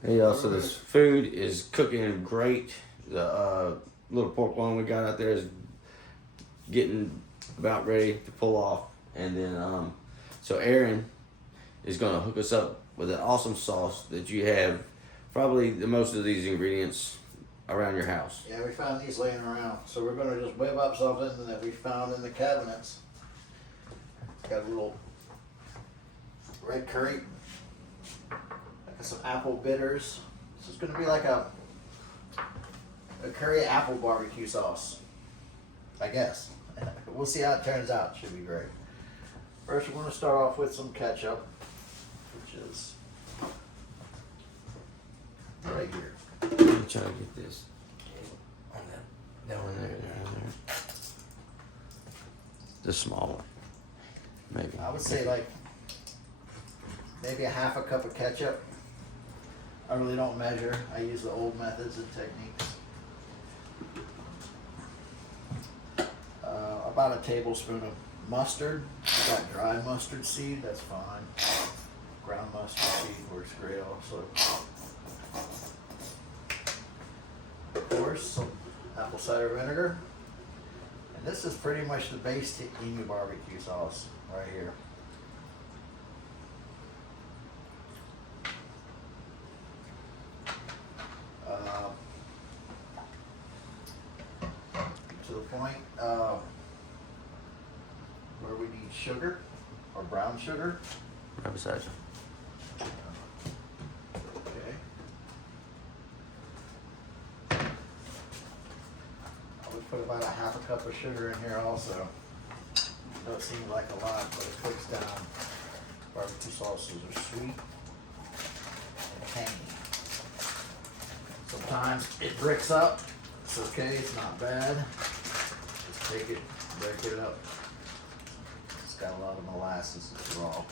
Hey y'all, so this food is cooking great. The little pork loin we got out there is getting about ready to pull off. And then, so Aaron is gonna hook us up with an awesome sauce that you have probably the most of these ingredients around your house. Yeah, we found these laying around. So we're gonna just whip up something that we found in the cabinets. Got a little red curry, some apple bitters. This is gonna be like a curry apple barbecue sauce, I guess. We'll see how it turns out. Should be great. First, we're gonna start off with some ketchup, which is right here. Let me try to get this. That one there. The small one. Maybe. I would say like maybe a half a cup of ketchup. I really don't measure. I use the old methods and techniques. About a tablespoon of mustard. I got dry mustard seed, that's fine. Ground mustard seed works great also. Of course, some apple cider vinegar. And this is pretty much the base to any barbecue sauce right here. To the point where we need sugar or brown sugar. Right beside you. Okay. I would put about a half a cup of sugar in here also. Doesn't seem like a lot, but it cooks down. Barbecue sauces are sweet and tangy. Sometimes it bricks up. It's okay, it's not bad. Just take it, break it up. It's got a lot of molasses, it's raw.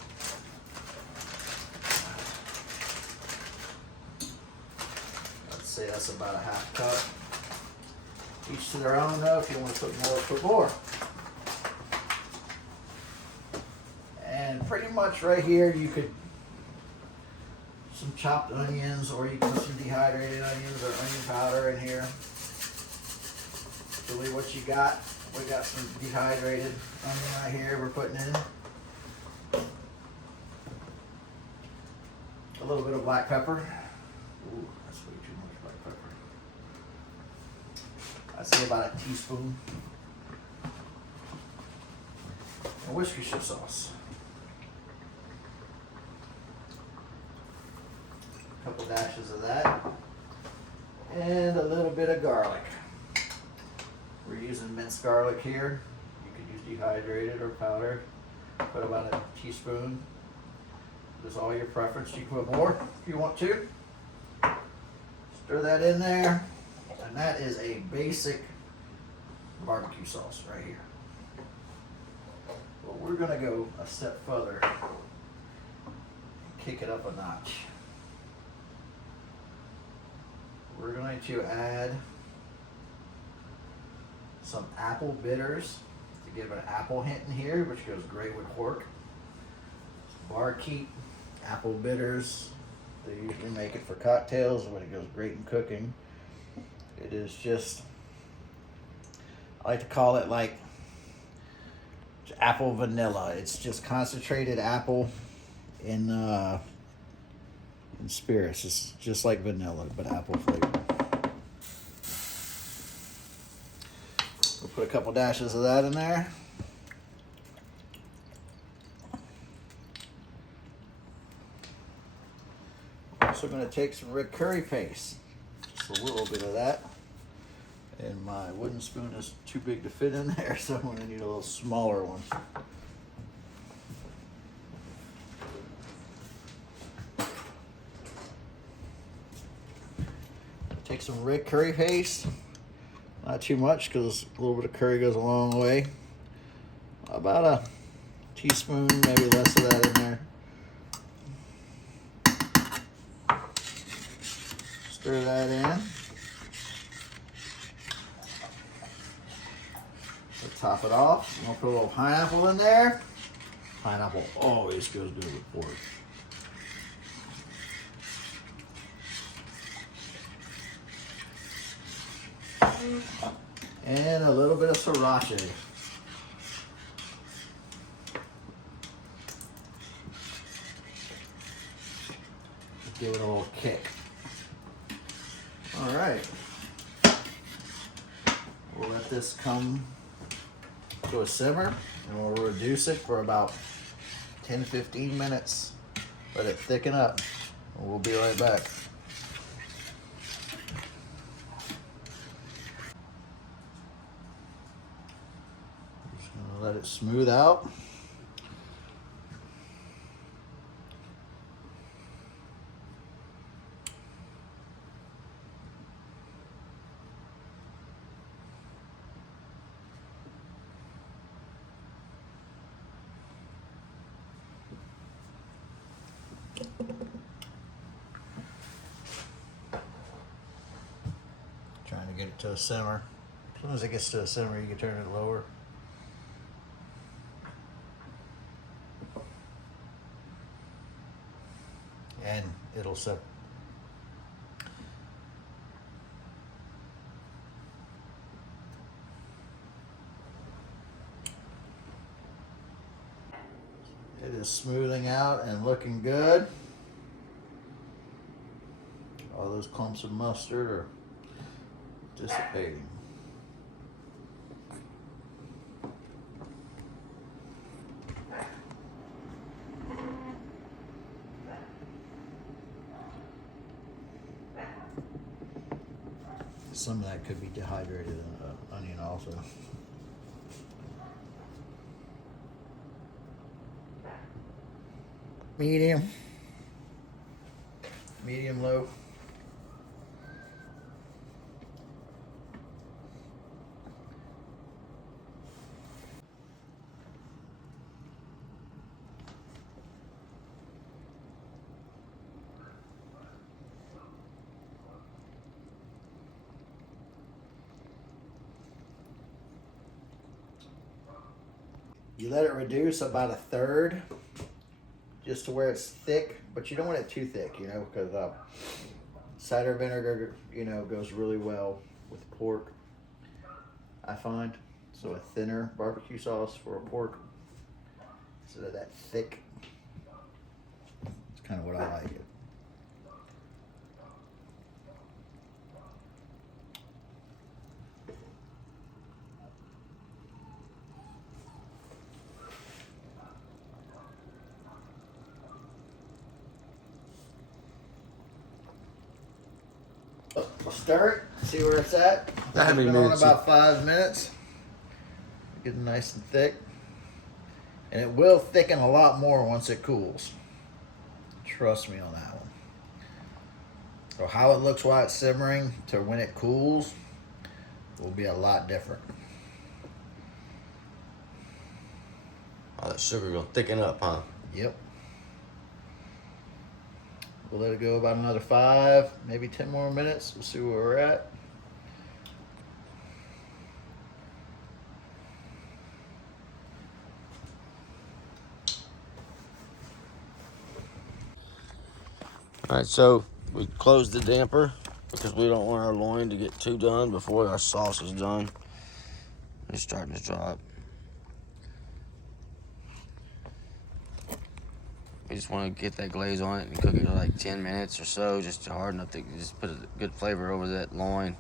I'd say that's about a half cup. Each to their own though. If you want to put more, put more. And pretty much right here you could some chopped onions, or you can put some dehydrated onions or onion powder in here. Really what you got. We got some dehydrated onion right here we're putting in. A little bit of black pepper. Ooh, that's way too much black pepper. I'd say about a teaspoon. And Worcestershire sauce. A couple dashes of that. And a little bit of garlic. We're using minced garlic here. You could use dehydrated or powdered. Put about a teaspoon. That's all your preference. You can put more if you want to. Stir that in there. And that is a basic barbecue sauce right here. Well, we're gonna go a step further and kick it up a notch. We're going to add some apple bitters to give an apple hint in here, which goes great with pork. Barkeep apple bitters. They usually make it for cocktails, but it goes great in cooking. It is just, I like to call it like apple vanilla. It's just concentrated apple in spirits. It's just like vanilla, but apple flavor. We'll put a couple dashes of that in there. Also going to take some red curry paste. Just a little bit of that. And my wooden spoon is too big to fit in there, so I'm going to need a little smaller one. Take some red curry paste, not too much because a little bit of curry goes a long way. About a teaspoon, maybe less of that in there. Stir that in. So top it off. I'm gonna put a little pineapple in there. Pineapple always goes good with pork. And a little bit of sriracha. Give it a little kick. All right. We'll let this come to a simmer and we'll reduce it for about 10-15 minutes. Let it thicken up. And we'll be right back. Just gonna let it smooth out. Trying to get it to a simmer. As soon as it gets to a simmer, you can turn it lower. And it'll simmer. It is smoothing out and looking good. All those clumps of mustard are dissipating. Some of that could be dehydrated onion also. Medium low. You let it reduce about 1/3, just to where it's thick, but you don't want it too thick, you know, because cider vinegar, you know, goes really well with pork, I find. So a thinner barbecue sauce for a pork instead of that thick. It's kind of what I like it. We'll stir it, see where it's at. How many It's been on minutes? about 5 minutes. Get it nice and thick. And it will thicken a lot more once it cools. Trust me on that one. So how it looks while it's simmering to when it cools will be a lot different. Oh, that sugar gonna thicken up, huh? Yep. We'll let it go about another 5, maybe 10 more minutes. We'll see where we're at. All right, so we closed the damper because we don't want our loin to get too done before our sauce is done. It's starting to drop. We just want to get that glaze on it and cook it for like 10 minutes or so, just to harden up, just put a good flavor over that loin.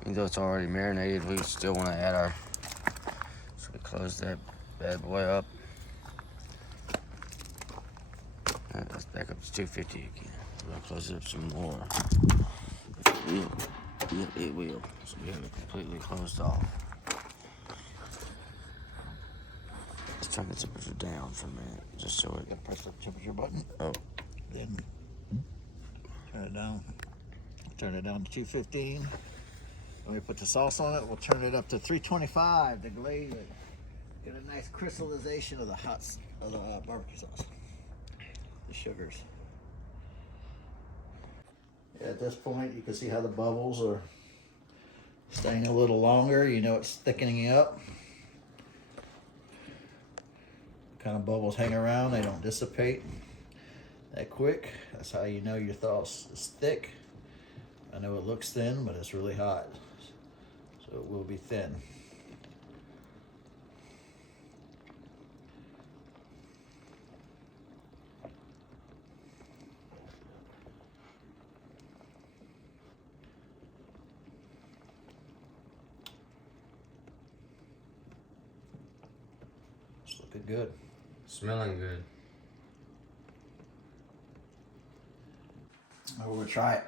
Even though it's already marinated, we still want to add our, so we close that bad boy up. Let's back up to 250 again. We're gonna close it up some more. It will. So we have it completely closed off. Let's turn the temperature down for a minute, just so it. Press the temperature button. Oh. Then turn it down. Turn it down to 215. When we put the sauce on it, we'll turn it up to 325 to glaze it. Get a nice crystallization of the barbecue sauce. The sugars. At this point, you can see how the bubbles are staying a little longer. You know it's thickening up. Kind of bubbles hang around, they don't dissipate that quick. That's how you know your sauce is thick. I know it looks thin, but it's really hot. So it will be thin. It's looking good. Smelling good. We're gonna try it.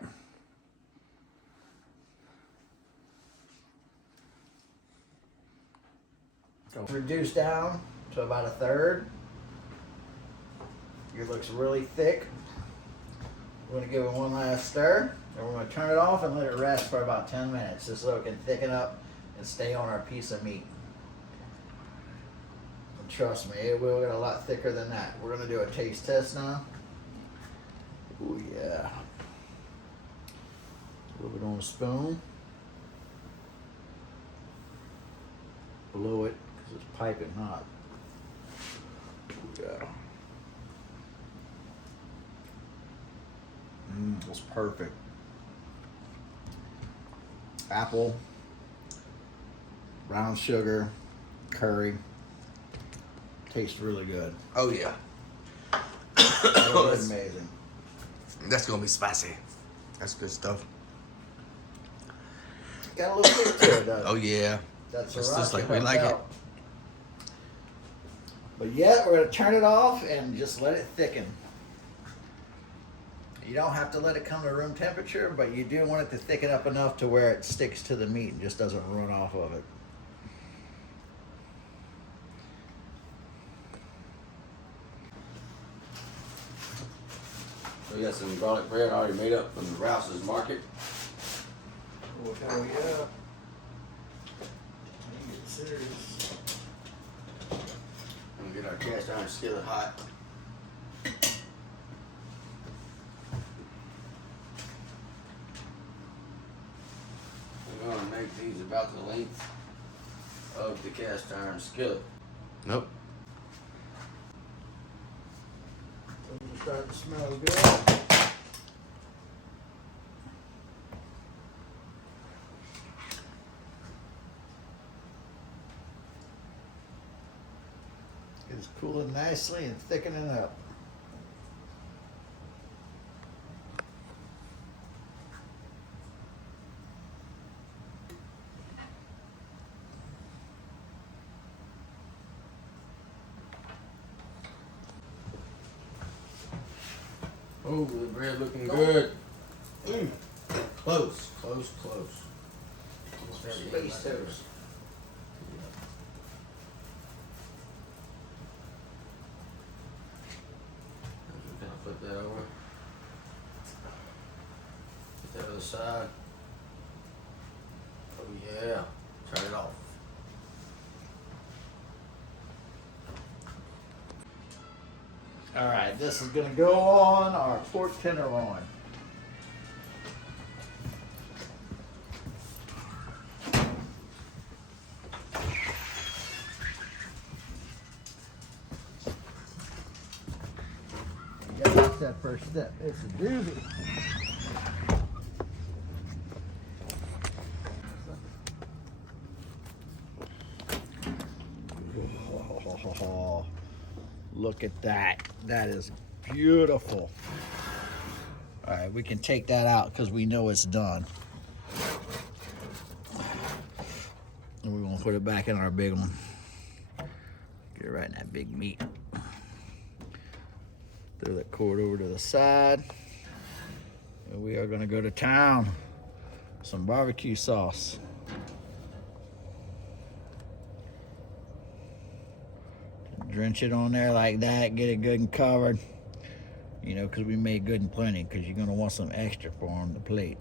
So reduce down to about a third. It looks really thick. We're gonna give it one last stir, and we're gonna turn it off and let it rest for about 10 minutes, just so it can thicken up and stay on our piece of meat. And trust me, it will get a lot thicker than that. We're gonna do a taste test now. Oh yeah. A little bit on a spoon. Blow it, because it's piping hot. Yeah. It's perfect. Apple, brown sugar, curry. Tastes really good. Oh yeah. That was amazing. That's gonna be spicy. That's good stuff. Got a little kick to it, though. Oh yeah. That's It's all right. just like we like it. But yeah, we're gonna turn it off and just let it thicken. You don't have to let it come to room temperature, but you do want it to thicken up enough to where it sticks to the meat and just doesn't run off of it. We got some garlic bread already made up from the Rouse's Market. Oh, hell yeah. Get serious. I'm gonna get our cast iron skillet hot. We're gonna make these about the length of the cast iron skillet. Nope. It's starting to smell good. It's cooling nicely and thickening up. Oh, the bread looking good. Close, close, close. Space toast. Kind of flip that over. Get that other side. Oh yeah. Turn it off. All right, this is gonna go on our pork tenderloin. Yeah, that's that first step. It's a doozy. Oh, look at that. That is beautiful. All right, we can take that out because we know it's done. And we're gonna put it back in our big one. Get it right in that big meat. Throw that cord over to the side. And we are gonna go to town. Some barbecue sauce. Drench it on there like that, get it good and covered. You know, because we made good and plenty, because you're gonna want some extra for on the plate.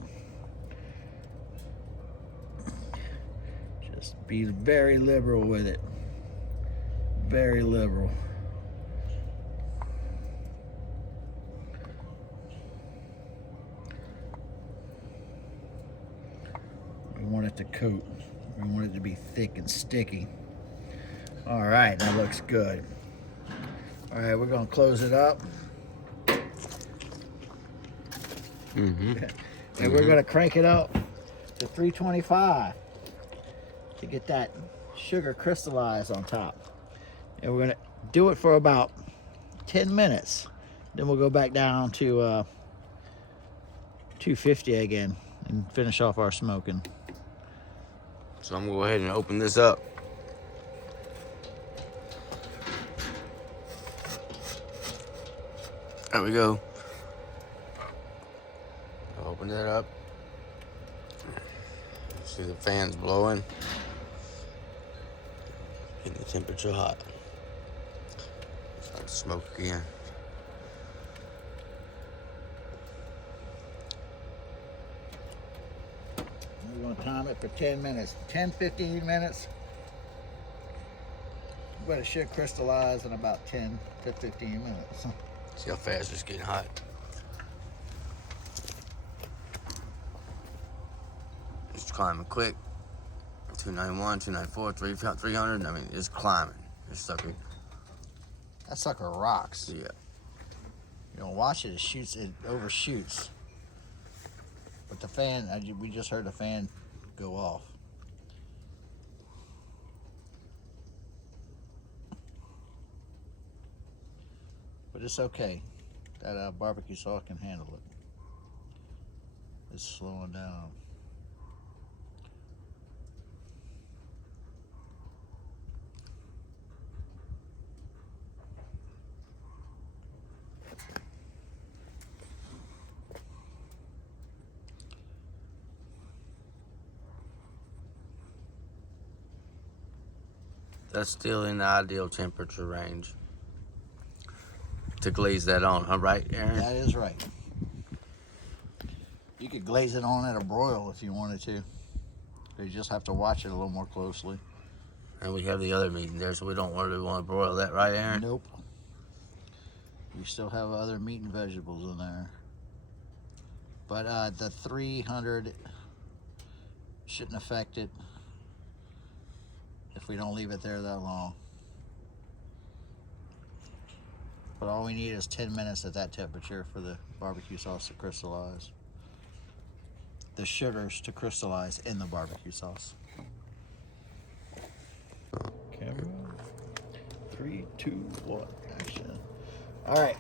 Just be very liberal with it. Very liberal. We want it to coat. We want it to be thick and sticky. All right, that looks good. All right, we're gonna close it up. Mm-hmm. And we're gonna crank it up to 325. to get that sugar crystallized on top. And we're gonna do it for about 10 minutes. Then we'll go back down to 250 again and finish off our smoking. So I'm gonna go ahead and open this up. There we go. Open that up. See the fans blowing. Getting the temperature hot. Start to smoke again. We're going to time it for 10 minutes. 10-15 minutes. But it should crystallize in about 10 to 15 minutes. See how fast it's getting hot. It's climbing quick. 291, 294, 300. I mean, it's climbing. It's sucker. That sucker rocks. Yeah. You don't watch it, it overshoots. But the fan, we just heard the fan go off. But it's okay. That barbecue sauce can handle it. It's slowing down. That's still in the ideal temperature range to glaze that on, huh? Right, Aaron? That is right. You could glaze it on at a broil if you wanted to. You just have to watch it a little more closely. And we have the other meat in there, so we don't really want to broil that, right, Aaron? Nope. You still have other meat and vegetables in there. But the 300 shouldn't affect it if we don't leave it there that long. But all we need is 10 minutes at that temperature for the barbecue sauce to crystallize. The sugars to crystallize in the barbecue sauce. Camera. 3, 2, 1, action. All right.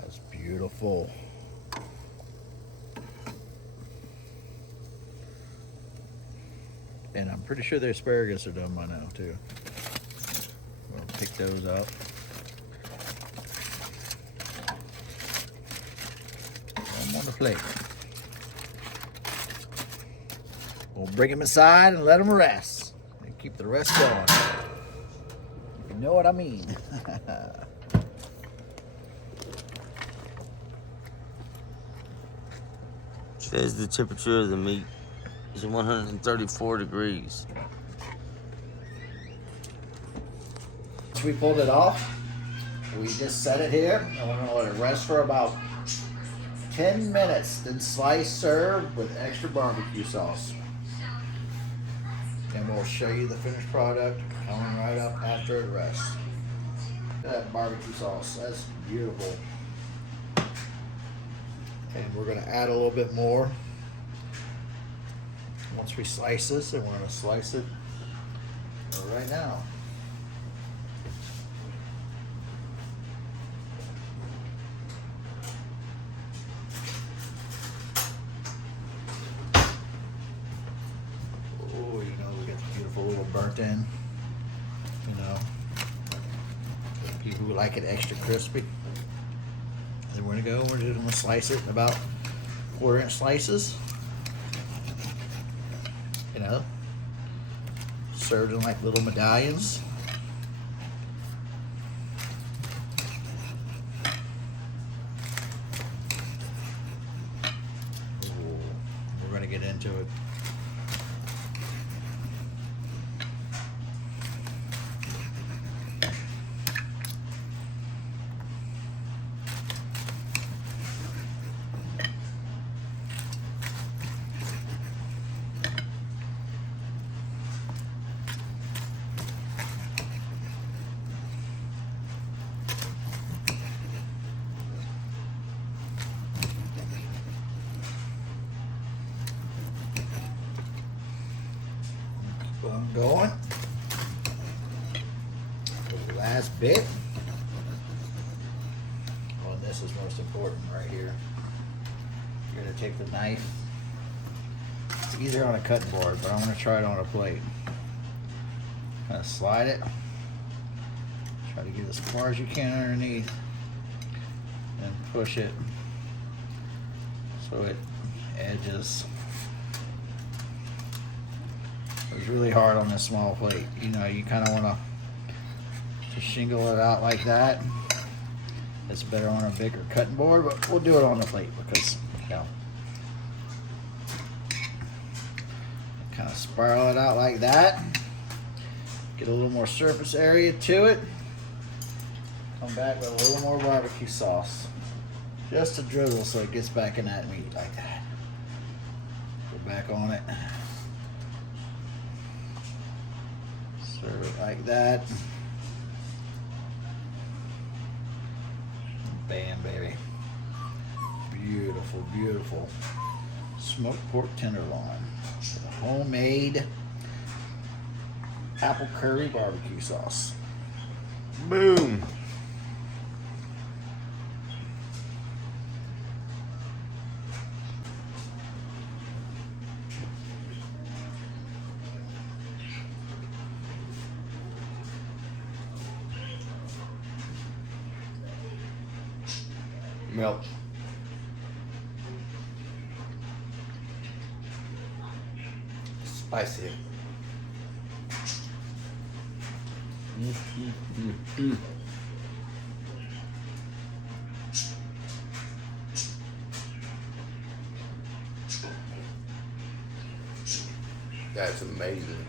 That's beautiful. And I'm pretty sure the asparagus are done by now too. We'll pick those up. Put them on the plate. We'll bring them inside and let them rest. And keep the rest going. You know what I mean. Says the temperature of the meat is 134 degrees. Once we pulled it off, we just set it here and we're gonna let it rest for about 10 minutes. Then slice, serve with extra barbecue sauce. And we'll show you the finished product coming right up after it rests. That barbecue sauce, that's beautiful. And we're gonna add a little bit more once we slice this, and we're gonna slice it right now. Oh, you know, we got the beautiful little burnt in, you know. People who like it extra crispy. Then we're just gonna slice it in about 1/4-inch slices. You know, served in like little medallions. Ooh, we're gonna get into it. them going. The last bit. Oh, and this is most important right here. You're gonna take the knife. It's easier on a cutting board, but I'm gonna try it on a plate. Kind of slide it. Try to get as far as you can underneath, and push it so it edges. It's really hard on this small plate. You know, you kind of want to shingle it out like that. It's better on a bigger cutting board, but we'll do it on the plate because, you know, kind of spiral it out like that. Get a little more surface area to it. Come back with a little more barbecue sauce. Just a drizzle so it gets back in that meat like that. Go back on it. Serve it like that. Bam, baby. Beautiful, beautiful smoked pork tenderloin with a homemade apple curry barbecue sauce. Boom. Melt. Spicy. That's amazing.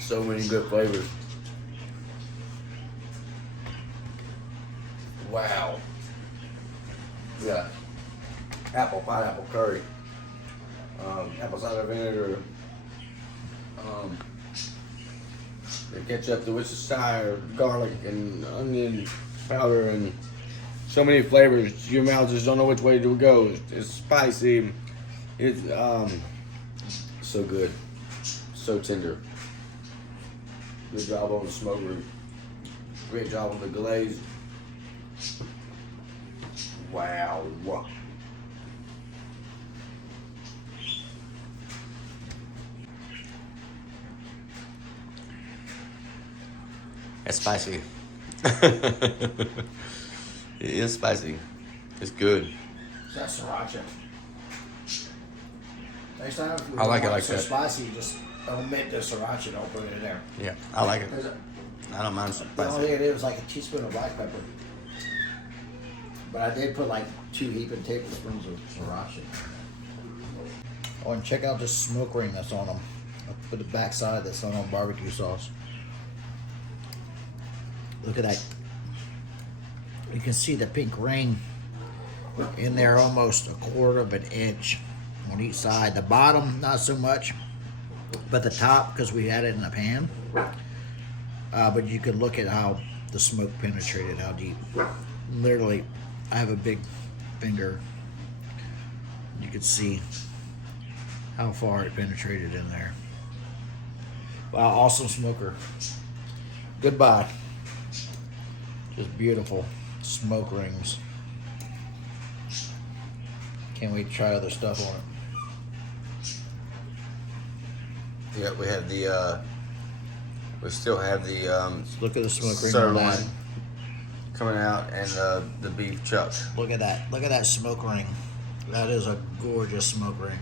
So many good flavors. Wow. We got apple pineapple curry, apple cider vinegar, the ketchup, the Worcestershire, garlic, and onion powder, and so many flavors. Your mouth just don't know which way to go. It's spicy. It's so good, so tender. Good job on the smoker. Great job on the glaze. Wow. That's spicy. It is spicy. It's good. Is that sriracha? Next time, if I like it like so that. spicy, you just omit the sriracha. Don't put it in there. Yeah, I like it. There's a- I don't mind The only spicy. thing it is like a teaspoon of black pepper. But I did put like 2 heaping tablespoons of sriracha. Oh, and check out this smoke ring that's on them. I'll put the back side that's on barbecue sauce. Look at that. You can see the pink ring in there, almost 1/4 of an inch on each side. The bottom, not so much, but the top, because we had it in a pan. But you could look at how the smoke penetrated, how deep. Literally, I have a big finger. You could see how far it penetrated in there. Wow, awesome smoker. Goodbye. Just beautiful smoke rings. Can't wait to try other stuff on it. Yeah, we have the. We still have the Look at the smoke ring on that. sirloin coming out, and the beef chuck. Look at that. Look at that smoke ring. That is a gorgeous smoke ring.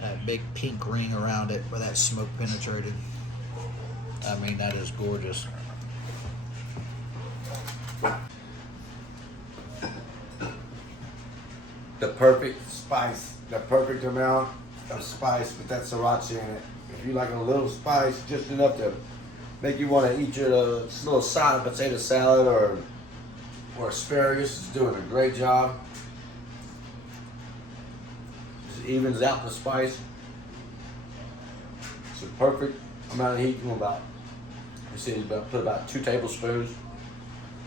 That big pink ring around it where that smoke penetrated. I mean, that is gorgeous. The perfect spice, the perfect amount of spice with that sriracha in it. If you like a little spice, just enough to make you want to eat your little side of potato salad or asparagus, it's doing a great job. Just evens out the spice. It's a perfect amount of heat. You see, put about 2 tablespoons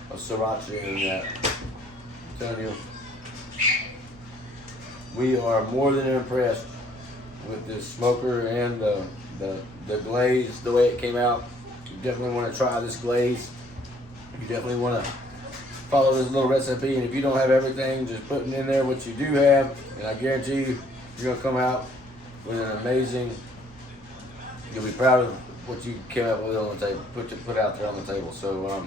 of sriracha in that. I'm telling you, We are more than impressed with this smoker and the glaze, the way it came out. You definitely want to try this glaze. You definitely want to follow this little recipe, and if you don't have everything, just putting in there what you do have, and I guarantee you, you're gonna come out with an amazing. You'll be proud of what you came up with on the table, put out there on the table. So,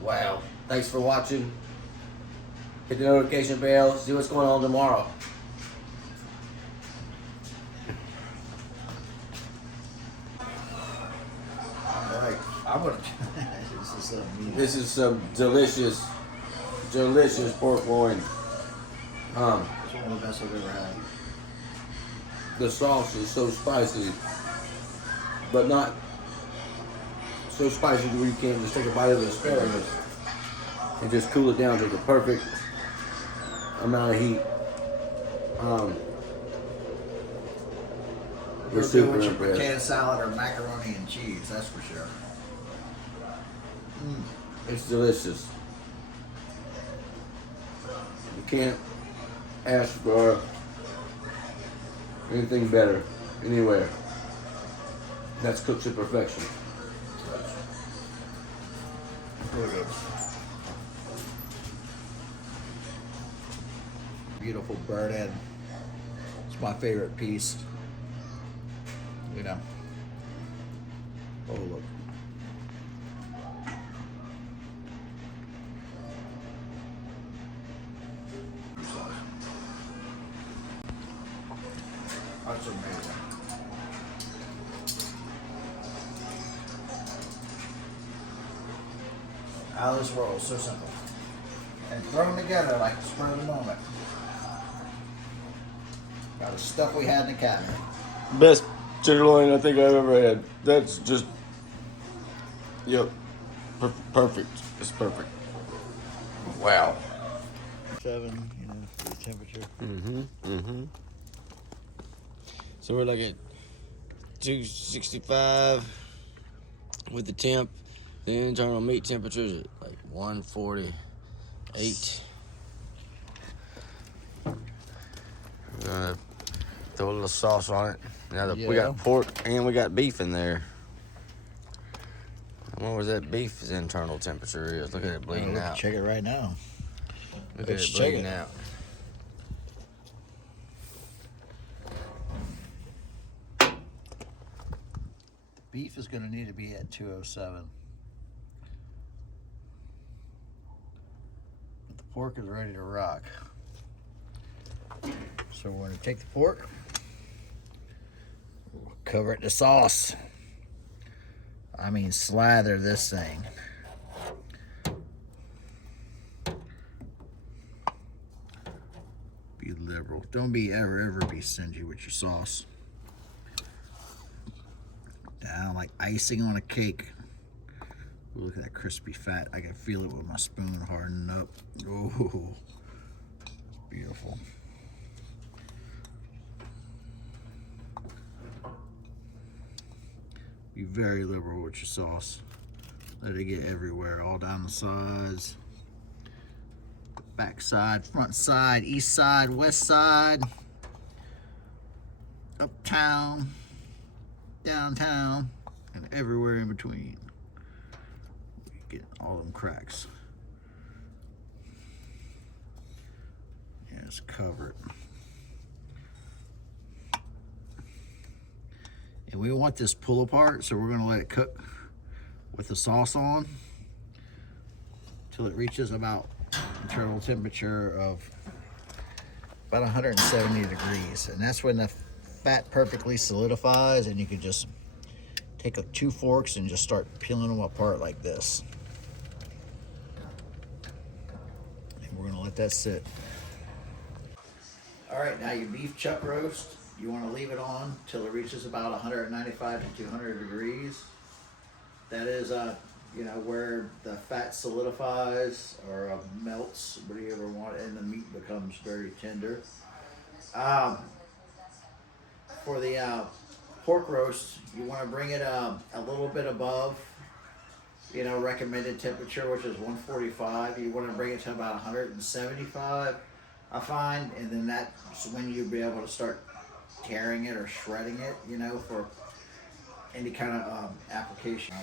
wow! Thanks for watching. Hit the notification bell. See what's going on tomorrow. All right, I'm gonna. This is some delicious pork loin. It's one of the best I've ever had. The sauce is so spicy, but not so spicy where you can't just take a bite of the asparagus and just cool it down to the perfect amount of heat. We're You'll do super with your impressed. potato salad or macaroni and cheese, that's for sure. It's delicious. You can't ask for anything better anywhere. That's cooked to perfection. Really good. Beautiful bird head. It's my favorite piece. You know. Oh, look. That's amazing. Out of this world, so simple. And thrown together like the spur of the moment. Got the stuff we had in the cabinet. Best tenderloin I think I've ever had. That's just, yep, perfect. It's perfect. Wow. 7, for the temperature. So we're like at 265 with the temp. The internal meat temperature is at like 148. We're gonna throw a little sauce on it. Now that we got pork and we got beef in there. I wonder what that beef's internal temperature is. Look at it bleeding out. Check it right now. Look at it bleeding out. Beef is going to need to be at 207. But the pork is ready to rock. So we're going to take the pork, we'll cover it in sauce. I mean, slather this thing. Be liberal. Don't be ever be stingy with your sauce. Down like icing on a cake. Ooh, look at that crispy fat. I can feel it with my spoon hardening up. Oh, beautiful. Be very liberal with your sauce. Let it get everywhere, all down the sides. Back side, front side, east side, west side. Uptown, downtown, and everywhere in between. Get all them cracks. Yes, cover it. And we want this pull apart, so we're gonna let it cook with the sauce on till it reaches about internal temperature of about 170 degrees. And that's when the fat perfectly solidifies, and you can just take 2 forks and just start peeling them apart like this. And we're gonna let that sit. All right, now your beef chuck roast, you wanna leave it on till it reaches about 195 to 200 degrees. That is, where the fat solidifies or melts, whatever you ever want, and the meat becomes very tender. For the pork roast, you want to bring it a little bit above, recommended temperature, which is 145. You want to bring it to about 175. I find, and then that's when you'll be able to start tearing it or shredding it, you know, for any kind of application.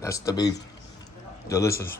That's the beef. Delicious.